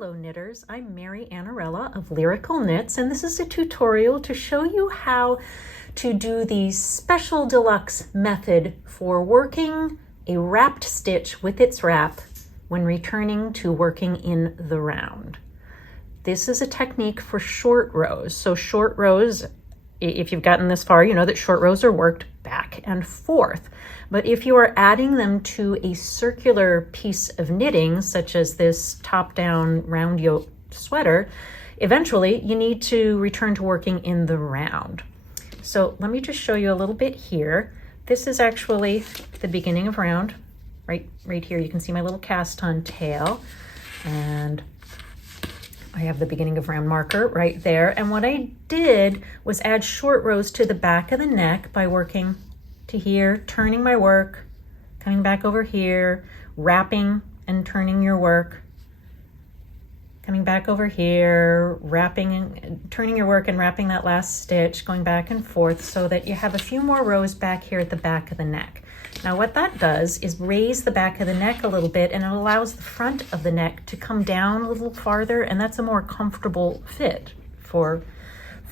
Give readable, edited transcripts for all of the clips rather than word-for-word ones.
Hello knitters, I'm Mary Annarella of Lyrical Knits, and this is a tutorial to show you how to do the special deluxe method for working a wrapped stitch with its wrap when returning to working in the round. This is a technique for short rows. So short rows, if you've gotten this far, you know that short rows are worked back and forth. But if you are adding them to a circular piece of knitting, such as this top-down round yoke sweater, eventually you need to return to working in the round. So let me just show you a little bit here. This is actually the beginning of round. Right here you can see my little cast-on tail, and I have the beginning of round marker right there. And what I did was add short rows to the back of the neck by working to here, turning my work, coming back over here, wrapping and turning your work, coming back over here, wrapping and turning your work and wrapping that last stitch, going back and forth so that you have a few more rows back here at the back of the neck. Now what that does is raise the back of the neck a little bit, and it allows the front of the neck to come down a little farther, and that's a more comfortable fit for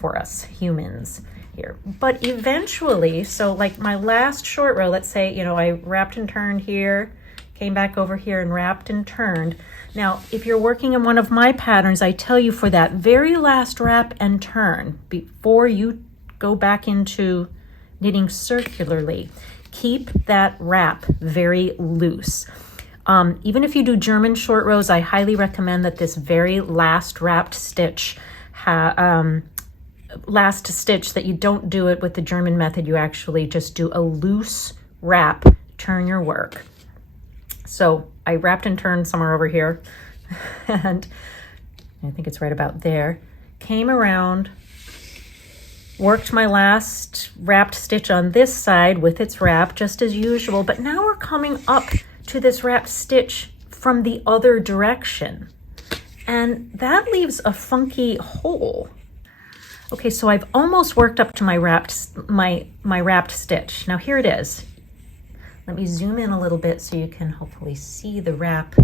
us humans here. But eventually, so like my last short row, let's say, you know, I wrapped and turned here, came back over here and wrapped and turned. Now, if you're working in one of my patterns, I tell you for that very last wrap and turn, before you go back into knitting circularly, keep that wrap very loose. Even if you do German short rows, I highly recommend that this very last wrapped stitch, last stitch, that you don't do it with the German method. You actually just do a loose wrap, turn your work. So I wrapped and turned somewhere over here, and I think it's right about there. Came around, worked my last wrapped stitch on this side with its wrap, just as usual, but now we're coming up to this wrapped stitch from the other direction, and that leaves a funky hole. Okay, so I've almost worked up to my wrapped stitch. Now here it is. Let me zoom in a little bit so you can hopefully see the wrap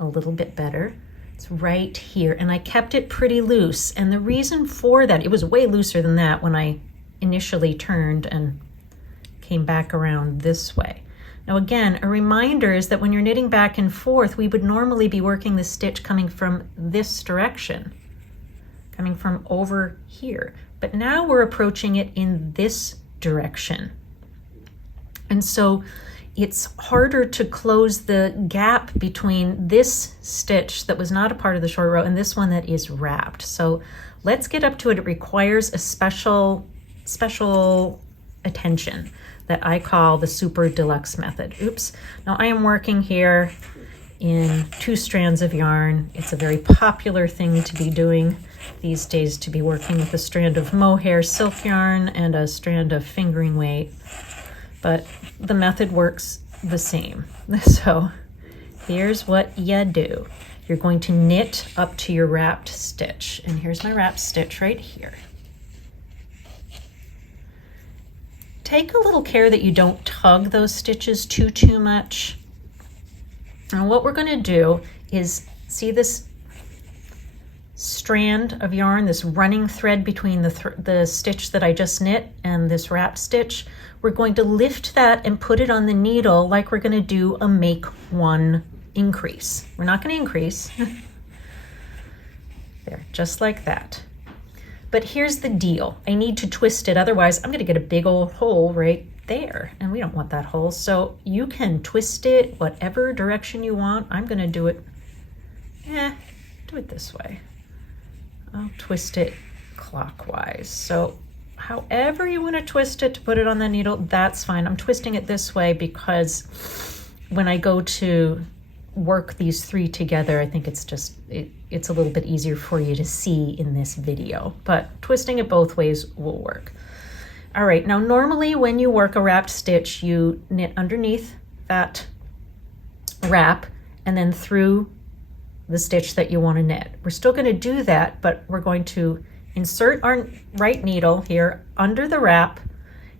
a little bit better. It's right here, and I kept it pretty loose. And the reason for that, it was way looser than that when I initially turned and came back around this way. Now again, a reminder is that when you're knitting back and forth, we would normally be working the stitch coming from this direction, coming from over here. But now we're approaching it in this direction. And so it's harder to close the gap between this stitch that was not a part of the short row and this one that is wrapped. So let's get up to it. It requires a special attention that I call the super deluxe method. Oops. Now I am working here in 2 strands of yarn. It's a very popular thing to be doing these days, to be working with a strand of mohair silk yarn and a strand of fingering weight. But the method works the same. So here's what you do. You're going to knit up to your wrapped stitch. And here's my wrapped stitch right here. Take a little care that you don't tug those stitches too much. And what we're going to do is, see this strand of yarn, this running thread between the stitch that I just knit and this wrap stitch? We're going to lift that and put it on the needle like we're going to do a make one increase. We're not going to increase. There, just like that. But here's the deal. I need to twist it, otherwise I'm going to get a big old hole right there, and we don't want that hole. So you can twist it whatever direction you want. I'm going to do it this way. I'll twist it clockwise. So however you want to twist it to put it on the needle, that's fine. I'm twisting it this way because when I go to work these 3 together, I think it's a little bit easier for you to see in this video, but twisting it both ways will work. All right, now normally when you work a wrapped stitch, you knit underneath that wrap and then through the stitch that you want to knit. We're still going to do that, but we're going to insert our right needle here under the wrap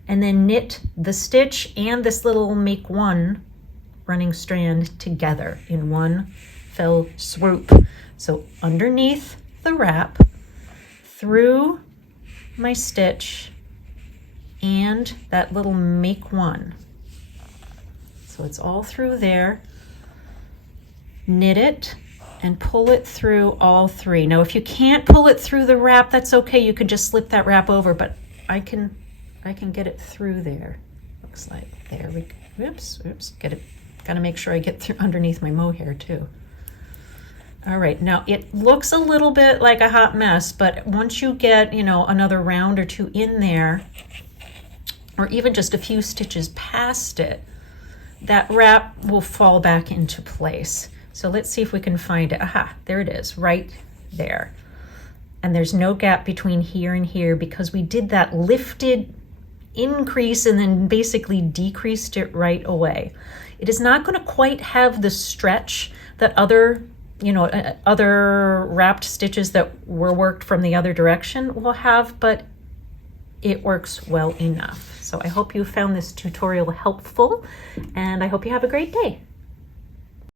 and then knit the stitch and this little make one running strand together in one fell swoop. So underneath the wrap, through my stitch, and that little make one. So it's all through there. Knit it and pull it through all three. Now if you can't pull it through the wrap, that's okay. You can just slip that wrap over, but I can get it through there. Looks like there we go. Oops, get it. Gotta make sure I get through underneath my mohair too. All right, now it looks a little bit like a hot mess, but once you get, you know, another round or two in there, or even just a few stitches past it, that wrap will fall back into place. So let's see if we can find it. Aha, there it is, right there. And there's no gap between here and here because we did that lifted increase and then basically decreased it right away. It is not going to quite have the stretch that other wrapped stitches that were worked from the other direction will have, but it works well enough. So I hope you found this tutorial helpful, and I hope you have a great day.